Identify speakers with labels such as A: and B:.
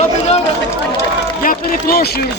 A: Добрий день! Я перепрошую.